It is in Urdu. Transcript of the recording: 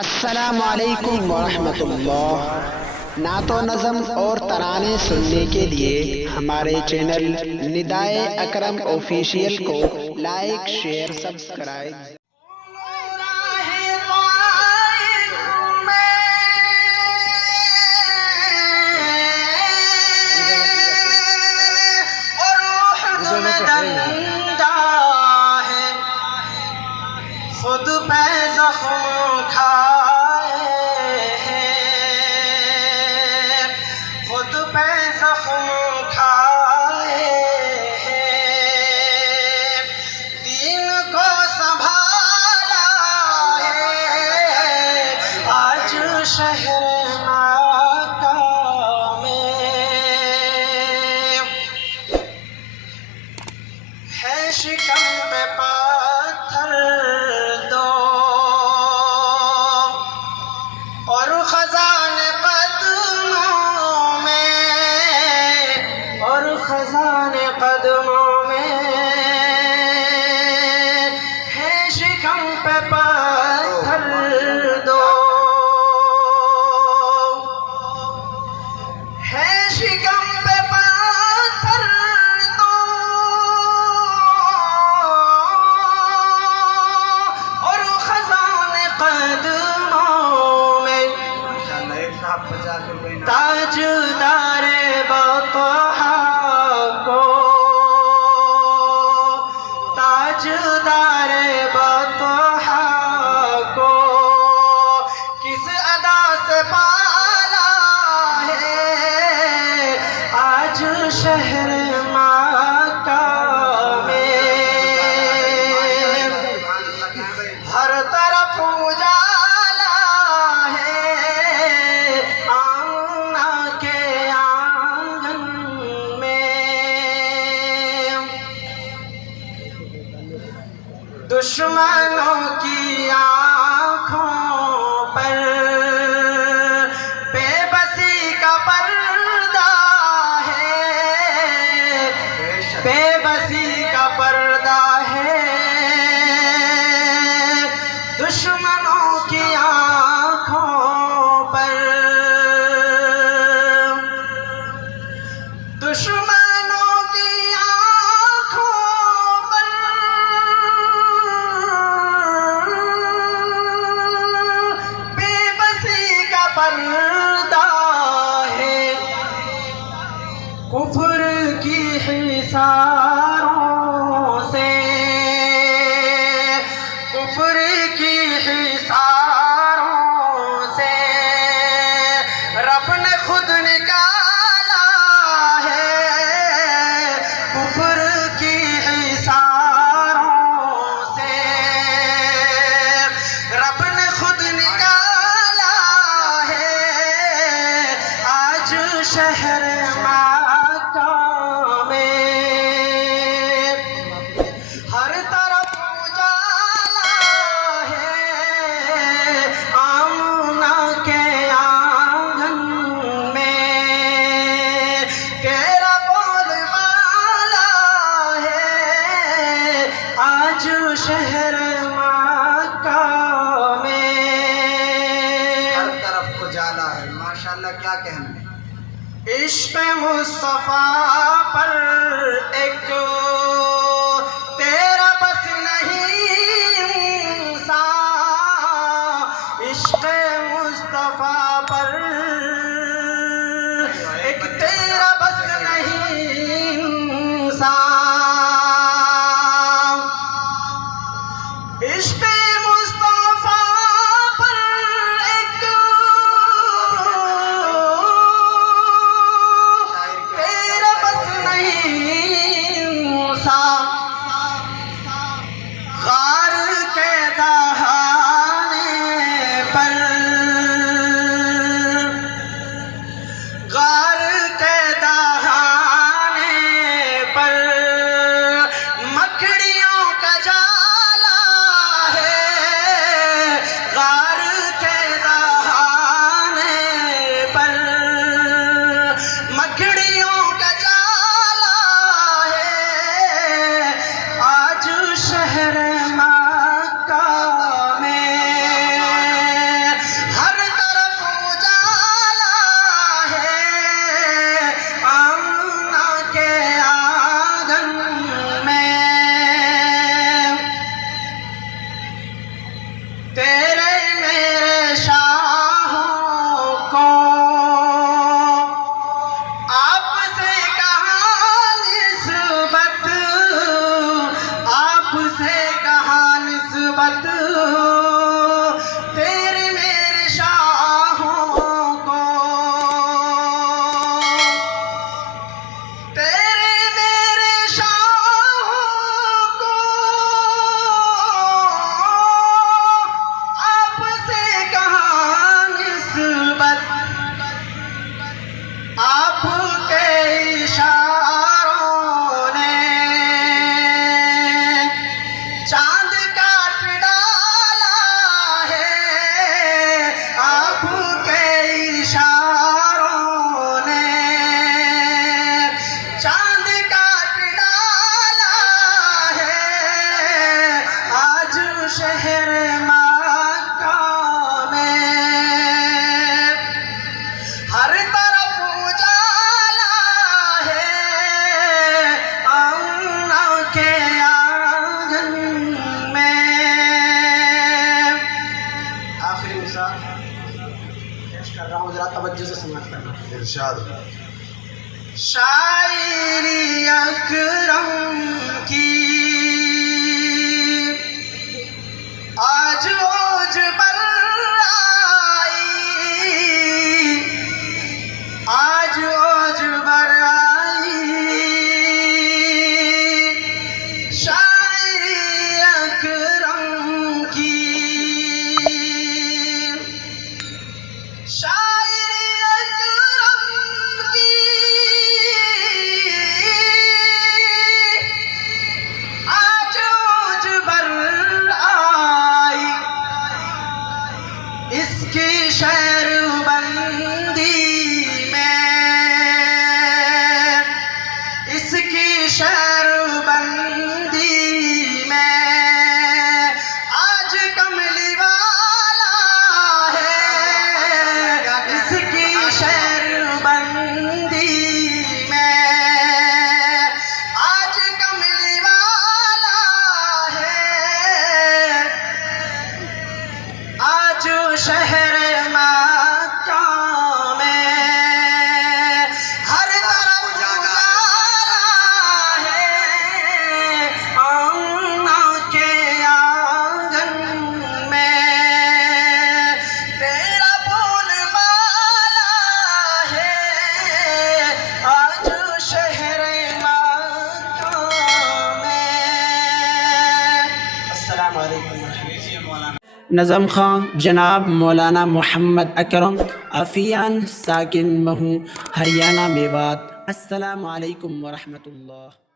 السلام علیکم ورحمۃ اللہ۔ نعت و نظم اور ترانے سننے کے لیے ہمارے چینل ندائے اکرم آفیشیل کو لائک، شیئر، سبسکرائب۔ خود پہ زخم کھائے ہیں، خود پہ زخم کھائے ہیں، دین کو سنبھالا ہے آج شہر مکہ میں، ہے شکم پہ پتھر اور خزان قدموں میں، اور خزان قدموں میں، ہے شکم پہ پتھر دو، ہے شکم پہ پتھر دو، اور خزان قدموں تاجدار بطحا کو، تاجدار بطحا کو کس ادا سے پالا ہے آج شہر مکہ میں، ہر طرف اجالا دشمنوں کی آنکھوں پر بے بسی کا پردہ ہے، بے بسی کا پردہ ہے، دشمنوں کی آنکھوں پر، دشمنوں کی آنکھوں پر بے بسی کا پردہ ہے، کفر کی حصاروں سے، کفر کی حصاروں سے رب نے خود نکالا ہے، کفر کی حصاروں سے رب نے خود نکالا ہے آج شہر مکہ میں، ہر طرف اجالا ہے آمنہ کے آنگن میں، تیرا بول بالا ہے آج شہر مکہ میں، ہر طرف اجالا ہے، ماشاءاللہ کیا کہنا ہے۔ عشق مصطفیٰ پر ایک تیرا بس نہیں انسان، عشق مصطفیٰ پر ایک تیرا بس نہیں انسان، عشق مصطفیٰ پر ایک تیرا بس نہیں انسان، غار کے دہانے پر، غار کے دہانے پر مکڑیوں کا جالا ہے، غار کے دہانے پر مکڑیوں کا جالا ہے آج شہر مکہ میں، آخری مصرع پیش کر رہا ہوں، ذرا توجہ سے سماعت کرنا. ارشاد. شاعری اکرم کی آج اوج پر آئی، آج اوج پر آئی. شاعری اکرم کی شاعری اکرم کی آج اوج پر آئی. اس کی شعر بندی میں، اس کی شعر بندی میں آج کملی والا ہے. اس کی شعر بندی میں آج کملی والا ہے. آج شہر مکہ میں ہر طرف اجالا ہے. آمنہ کے آنگن میں تیرا پھول مالا ہے. آج شہر مکہ میں. السلام علیکم ورحمۃ اللہ. نظم خان جناب مولانا محمد اکرم عفیان، ساکن مہو، ہریانہ میوات. السلام علیکم ورحمۃ اللہ.